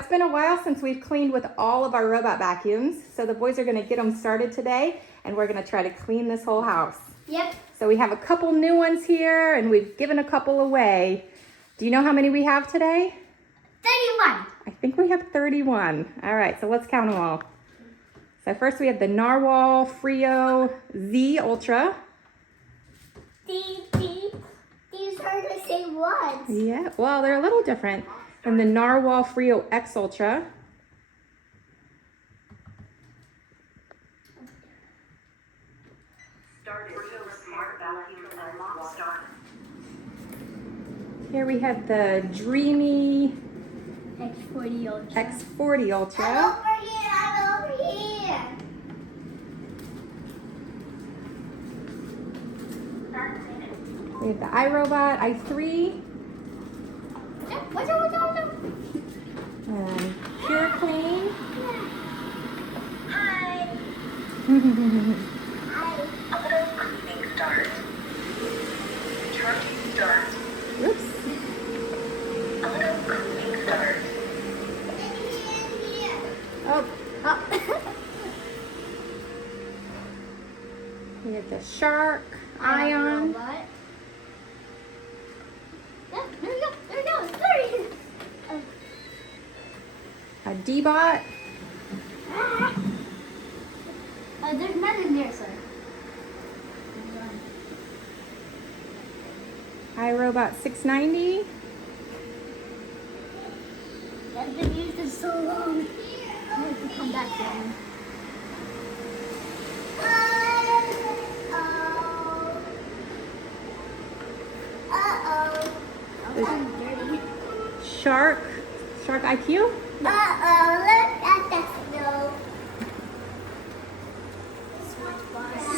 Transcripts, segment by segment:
it's been a while since we've cleaned with all of our robot vacuums. So the boys are gonna get them started today and we're gonna try to clean this whole house. Yep. So we have a couple new ones here and we've given a couple away. Do you know how many we have today? 31. I think we have 31. All right, so let's count them all. So first we have the Narwhal Frio Z Ultra. These are the same ones. Yeah, well, they're a little different. And the Narwhal Frio X Ultra. Here we have the Dreamy X40 Ultra. X40 Ultra. I'm over here. We have the iRobot i3. Watch out. And Pure Clean. Hi. Cleaning start. Charging start. Oops. Cleaning start. Oh, Oh. we have the Shark Ion. Robot. Yeah, there we go. Sorry. A D-Bot. There's nothing there, sir. iRobot 690. I've been used it so long. I have to come back to me. Dirty. Shark IQ. Look at the snow.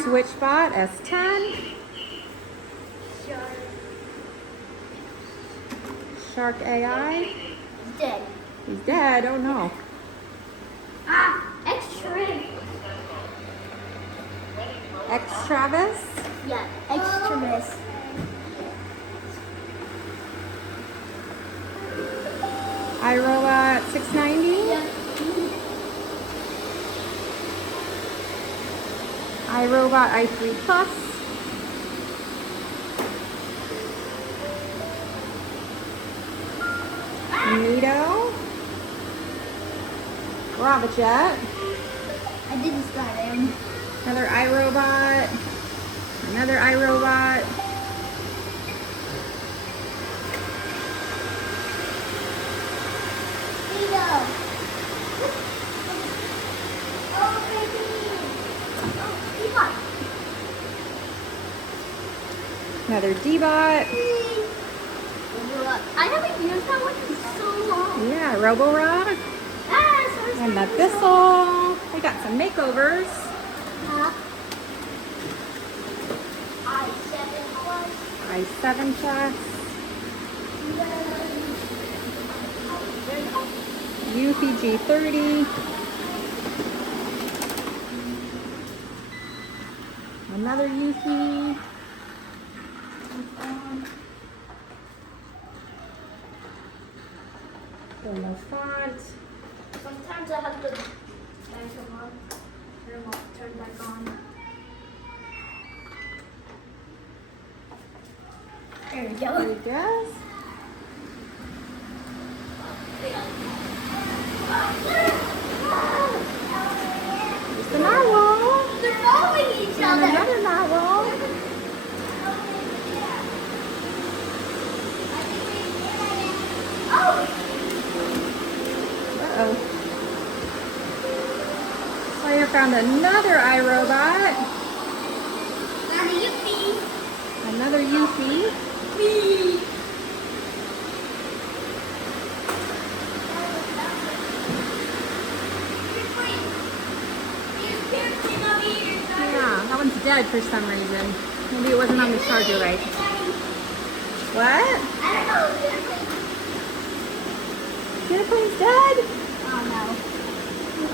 SwitchBot S10. Shark AI. Dead. He's dead. Oh no. Extra. X Travis. Yeah, extremis. iRobot 690. iRobot i3 Plus. Neato. GravaJet. I didn't start him. Another iRobot. Another iRobot. Another D-Bot. I haven't used that one in so long. Yeah, Roborock. So And the Thistle. We got some makeovers. i7 Plus. Eufy G30. Another Eufy. The Lafont. Sometimes I have to turn them on. Turn back on. There we go. There it goes. There's the Narwhal. They're following each And other. another Narwhal. Oh! Uh-oh. Slayer found another iRobot. Not a yippee. Another Eufy. Wee. Yeah, that one's dead for some reason. Maybe it wasn't on the charger right. What? I don't know. Unicorn's dead? Oh no.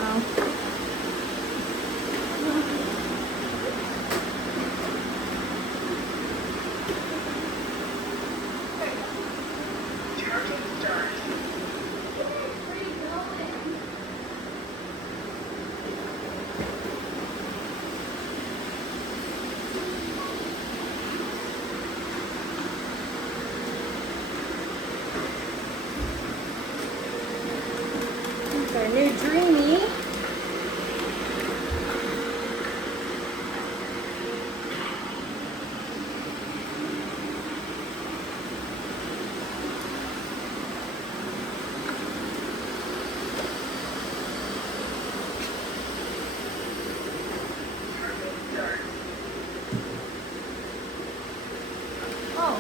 Oh. Charging start. a new Dreamy. Oh.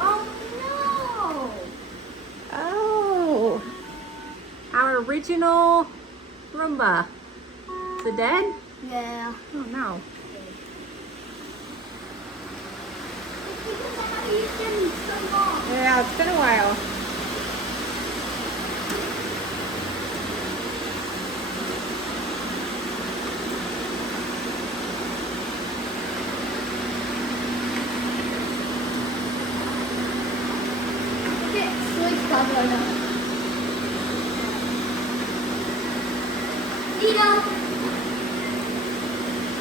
Oh no! Oh, our original Roomba. Is it dead? Yeah. Oh no. Because I haven't used them in so long. Yeah, it's been a while. Okay, switch cover now. Dino!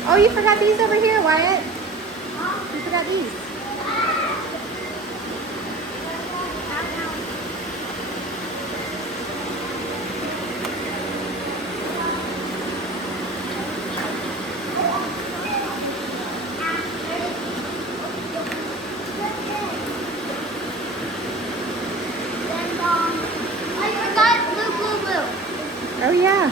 Oh, you forgot these over here, Wyatt. You forgot these. I forgot Blue Blue Blue. Oh yeah.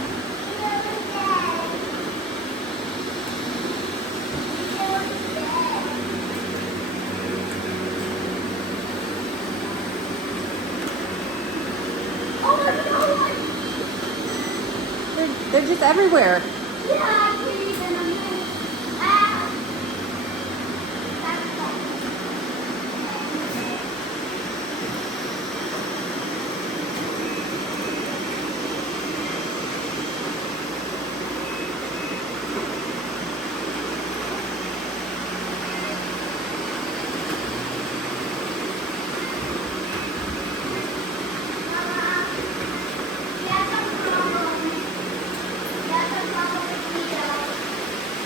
Oh my god! They're just everywhere. Yeah, I can't even imagine. Ah! That's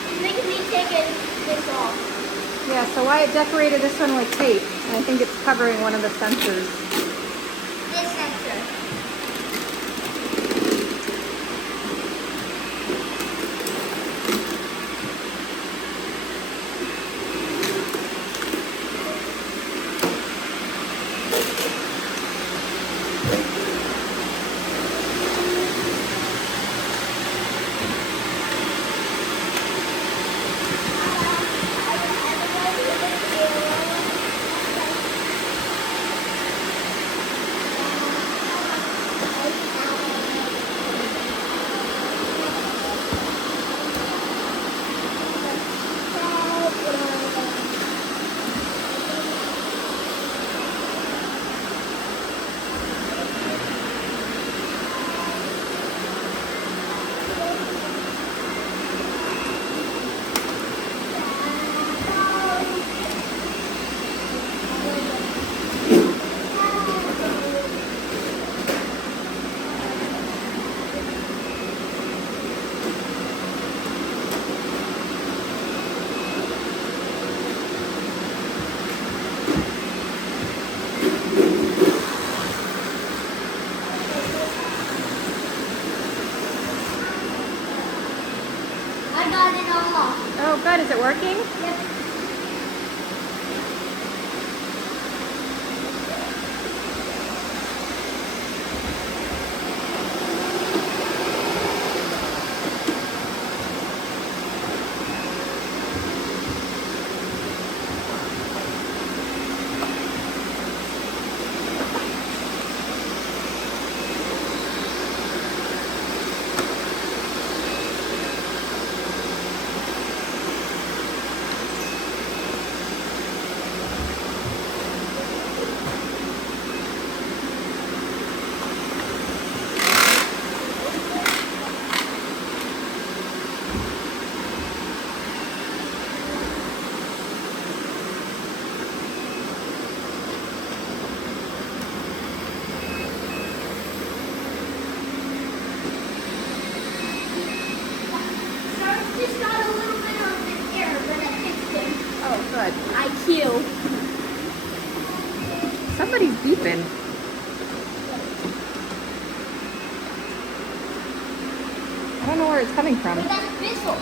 It's making me take this off. Yeah, so Wyatt decorated this one with tape. And I think it's covering one of the sensors. This sensor. I got it all off. Oh, good. Is it working? Yep. coming from? Where's that missile?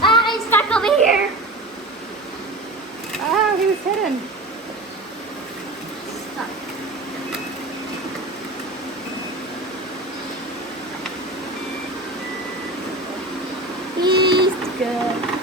Ah, I'm stuck over here. Oh, he was hidden. Stuck. He's good.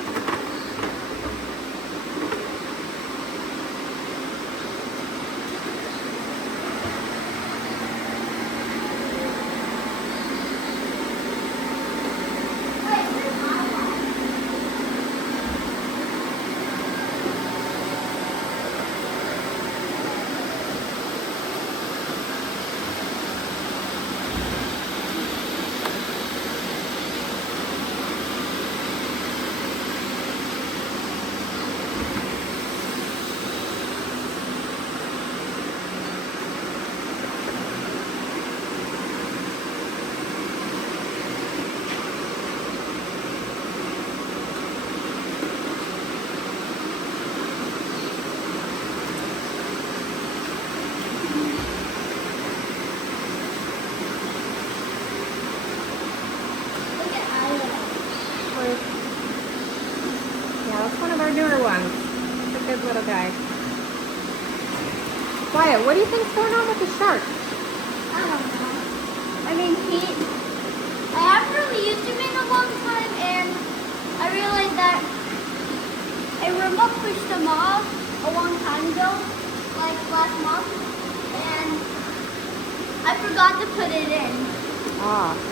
Look at Aya. Yeah, that's one of our newer ones. It's a good little guy. Wyatt, what do you think's going on with the shark? I don't know. I mean, I haven't really used him in a long time, and I realized that a remote pushed him off a long time ago, like last month, and I forgot to put it in. Ah.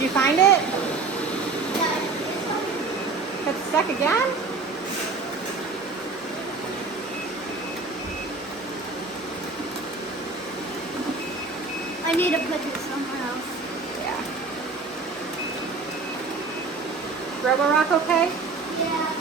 Did you find it? Yeah, it's over. It's stuck again? I need to put it somewhere else. Yeah. Roborock okay? Yeah.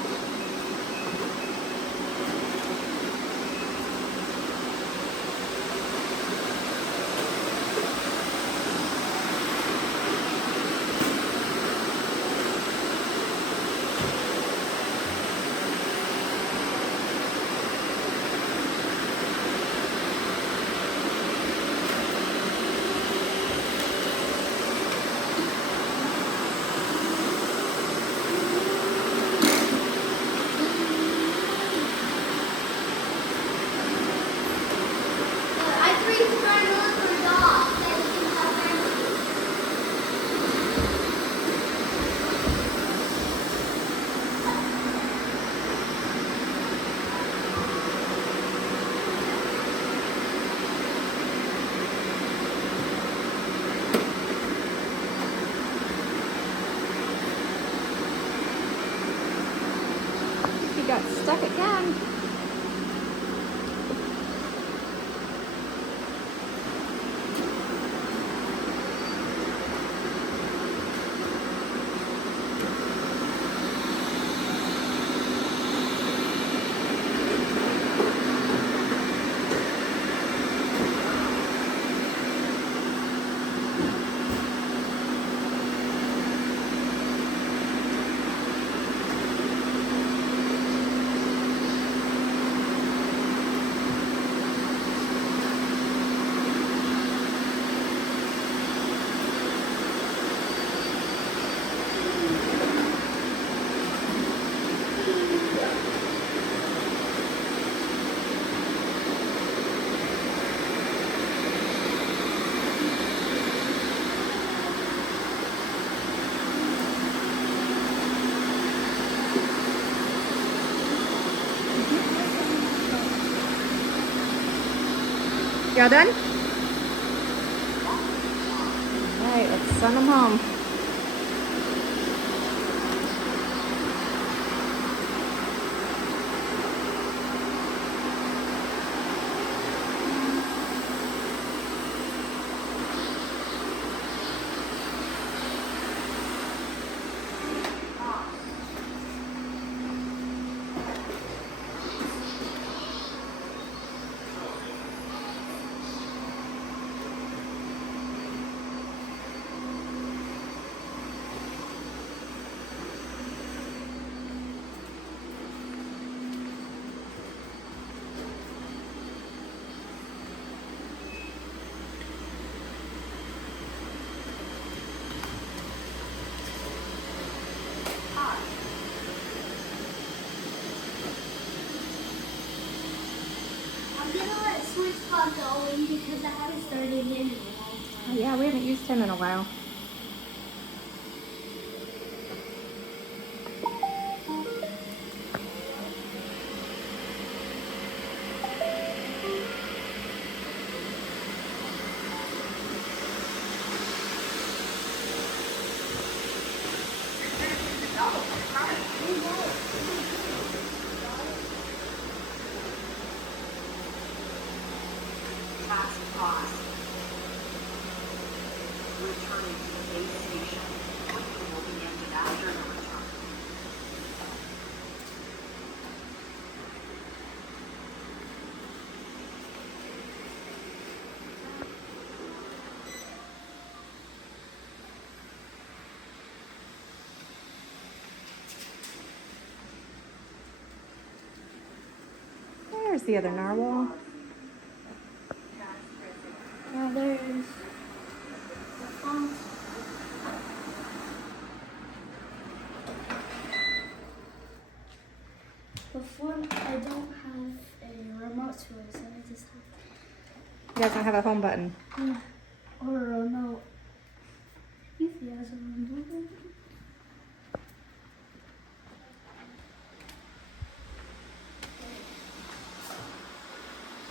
I freeze trying to look for dogs that you can have friends. He got stuck again. Y'all done? All right, let's send them home. I'm gonna let SwitchBot go in because I haven't started in a long Oh, time. yeah, we haven't used him in a while. Task pause. Returning to the base station. Quickly will be ended after the return. There's the other narwhal. Now there's the font. Before I don't have a remote to it, so I just have You guys don't have a home button. or a remote. If he has a remote.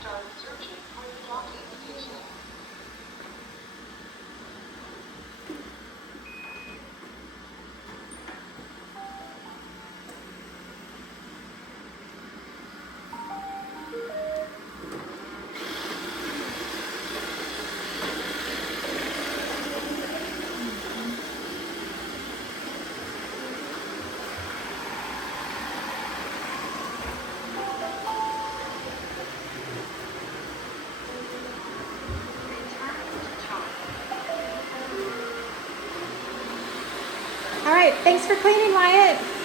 Start searching for the docking station. right. Thanks for cleaning, Wyatt.